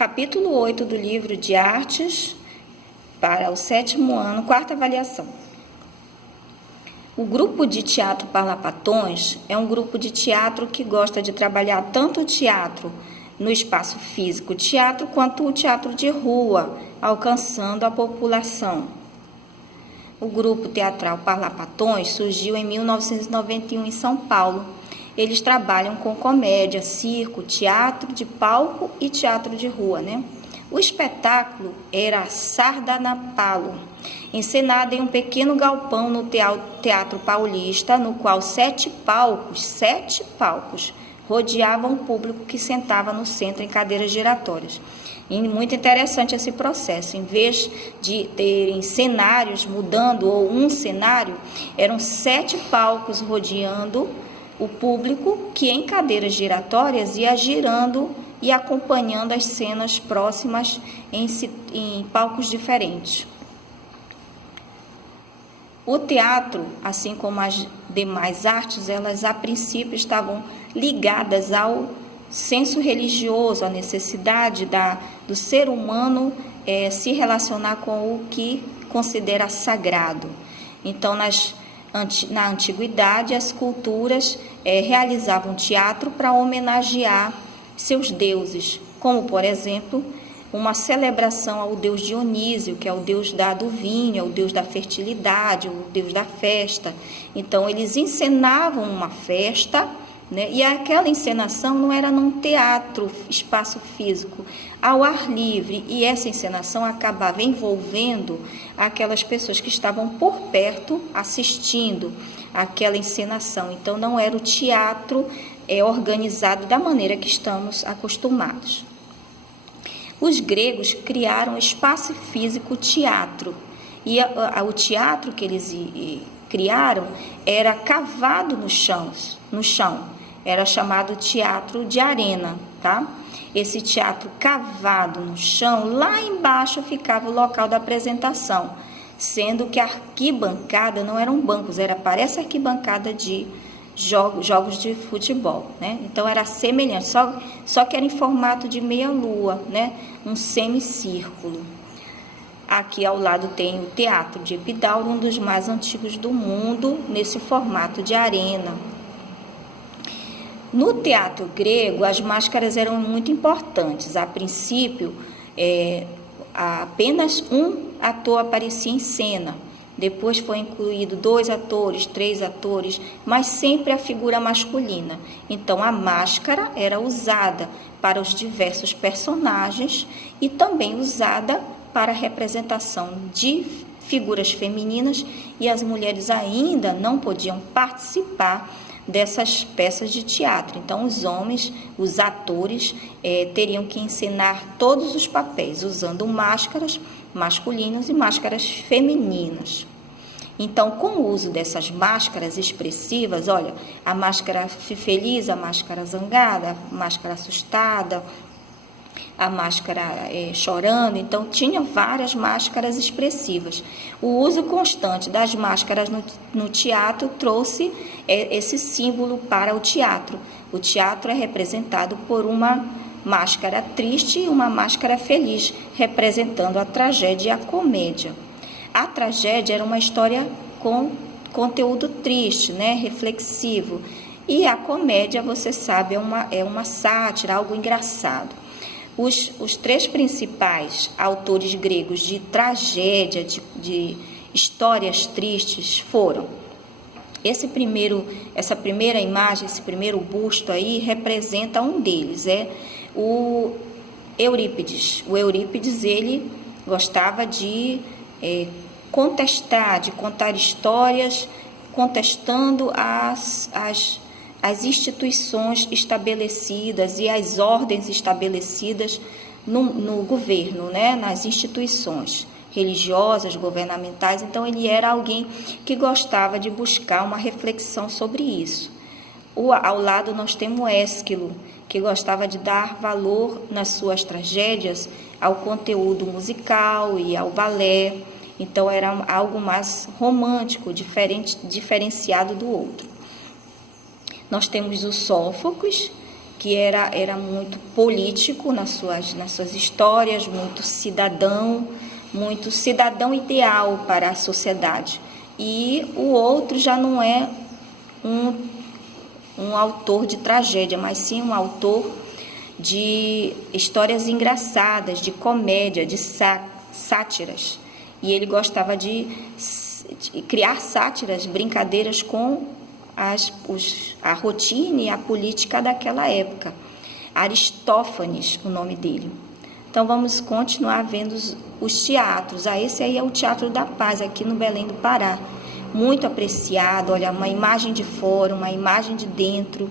Capítulo 8 do livro de artes para o 7º ano, 4ª avaliação. O grupo de teatro Parlapatões é um grupo de teatro que gosta de trabalhar tanto o teatro no espaço físico teatro quanto o teatro de rua, alcançando a população. O grupo teatral Parlapatões surgiu em 1991 em São Paulo. Eles trabalham com comédia, circo, teatro de palco e teatro de rua, né? O espetáculo era Sardanapalo, encenado em um pequeno galpão no Teatro Paulista, no qual 7 palcos, rodeavam o público que sentava no centro em cadeiras giratórias. E muito interessante esse processo. Em vez de terem cenários mudando ou um cenário, eram 7 palcos rodeando o público que em cadeiras giratórias ia girando e acompanhando as cenas próximas em palcos diferentes. O teatro, assim como as demais artes, elas a princípio estavam ligadas ao senso religioso, à necessidade do ser humano se relacionar com o que considera sagrado. Então, na antiguidade, as culturas realizavam teatro para homenagear seus deuses, como, por exemplo, uma celebração ao deus Dionísio, que é o deus do vinho, é o deus da fertilidade, o deus da festa. Então, eles encenavam uma festa, né? E aquela encenação não era num teatro, espaço físico, ao ar livre, e essa encenação acabava envolvendo aquelas pessoas que estavam por perto assistindo aquela encenação. Então, não era o teatro organizado da maneira que estamos acostumados. Os gregos criaram espaço físico teatro, e o teatro que eles criaram era cavado no chão, era chamado teatro de arena, tá? Esse teatro cavado no chão, lá embaixo ficava o local da apresentação, sendo que a arquibancada não eram bancos, parece arquibancada de jogos de futebol, né? Então era semelhante, só que era em formato de meia-lua, né? Um semicírculo. Aqui ao lado tem o Teatro de Epidauro, um dos mais antigos do mundo, nesse formato de arena. No teatro grego, as máscaras eram muito importantes. A princípio, apenas um ator aparecia em cena. Depois foi incluído 2 atores, 3 atores, mas sempre a figura masculina. Então, a máscara era usada para os diversos personagens e também usada para a representação de figuras femininas, e as mulheres ainda não podiam participar dessas peças de teatro. Então, os homens, os atores, teriam que encenar todos os papéis, usando máscaras masculinas e máscaras femininas. Então, com o uso dessas máscaras expressivas, olha, a máscara feliz, a máscara zangada, a máscara assustada, a máscara chorando, então tinha várias máscaras expressivas. O uso constante das máscaras no teatro trouxe esse símbolo para o teatro. O teatro é representado por uma máscara triste e uma máscara feliz, representando a tragédia e a comédia. A tragédia era uma história com conteúdo triste, né, reflexivo, e a comédia, você sabe, é uma sátira, algo engraçado. Os 3 principais autores gregos de tragédia, de histórias tristes, foram essa primeira imagem, esse primeiro busto aí, representa um deles, o Eurípides. O Eurípides, ele gostava de contar histórias, contestando as instituições estabelecidas e as ordens estabelecidas no governo, né? Nas instituições religiosas, governamentais. Então, ele era alguém que gostava de buscar uma reflexão sobre isso. Ao lado nós temos Ésquilo, que gostava de dar valor nas suas tragédias ao conteúdo musical e ao balé. Então, era algo mais romântico, diferenciado do outro. Nós temos o Sófocles, que era muito político nas suas histórias, muito cidadão ideal para a sociedade. E o outro já não é um autor de tragédia, mas sim um autor de histórias engraçadas, de comédia, de sátiras. E ele gostava de criar sátiras, brincadeiras com a rotina e a política daquela época. Aristófanes, o nome dele. Então vamos continuar vendo os teatros. Esse aí é o Teatro da Paz, aqui no Belém do Pará. Muito apreciado, olha, uma imagem de fora, uma imagem de dentro.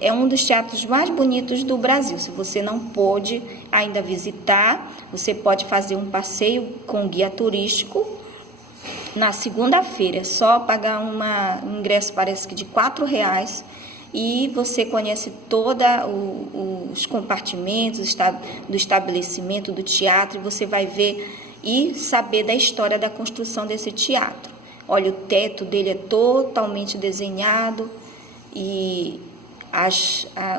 É um dos teatros mais bonitos do Brasil. Se você não pôde ainda visitar, você pode fazer um passeio com guia turístico na segunda-feira. É só pagar um ingresso, parece que de R$4, e você conhece todos os compartimentos do estabelecimento, do teatro, e você vai ver e saber da história da construção desse teatro. Olha, o teto dele é totalmente desenhado e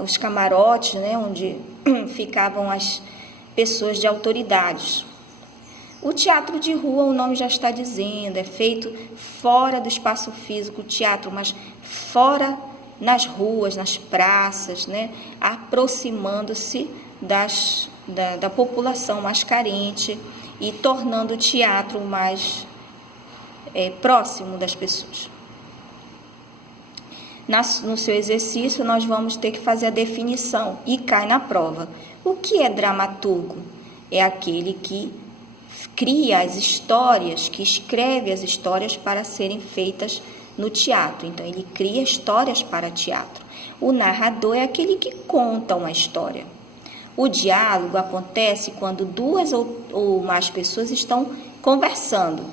os camarotes, né, onde ficavam as pessoas de autoridades. O teatro de rua, o nome já está dizendo, é feito fora do espaço físico, teatro, mas fora nas ruas, nas praças, né, aproximando-se da população mais carente e tornando o teatro mais próximo das pessoas. No seu exercício, nós vamos ter que fazer a definição e cai na prova. O que é dramaturgo? É aquele que cria as histórias, que escreve as histórias para serem feitas no teatro. Então, ele cria histórias para teatro. O narrador é aquele que conta uma história. O diálogo acontece quando duas ou mais pessoas estão conversando,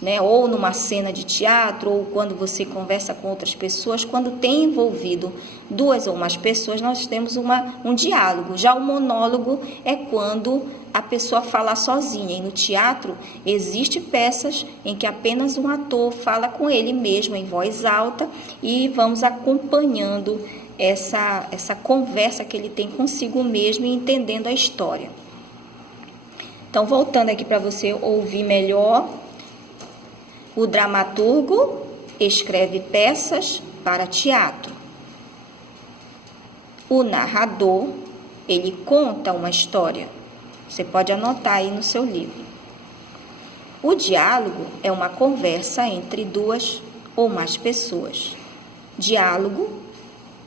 né? Ou numa cena de teatro, ou quando você conversa com outras pessoas. Quando tem envolvido duas ou mais pessoas, nós temos um diálogo. Já o monólogo é quando a pessoa fala sozinha. E no teatro, existem peças em que apenas um ator fala com ele mesmo em voz alta e vamos acompanhando essa conversa que ele tem consigo mesmo e entendendo a história. Então, voltando aqui para você ouvir melhor, o dramaturgo escreve peças para teatro. O narrador, ele conta uma história. Você pode anotar aí no seu livro. O diálogo é uma conversa entre duas ou mais pessoas. Diálogo,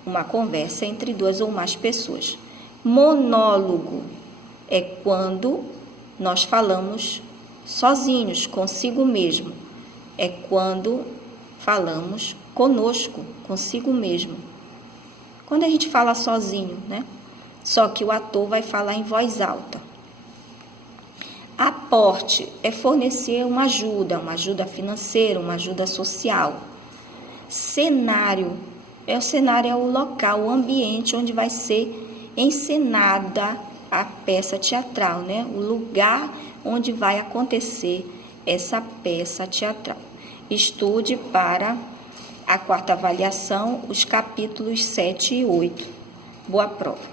uma conversa entre duas ou mais pessoas. Monólogo é quando nós falamos sozinhos, consigo mesmo. É quando falamos conosco, consigo mesmo. Quando a gente fala sozinho, né? Só que o ator vai falar em voz alta. Aporte é fornecer uma ajuda financeira, uma ajuda social. Cenário é o local, o ambiente onde vai ser encenada a peça teatral, né? O lugar onde vai acontecer essa peça teatral. Estude para a quarta avaliação os capítulos 7 e 8. Boa prova.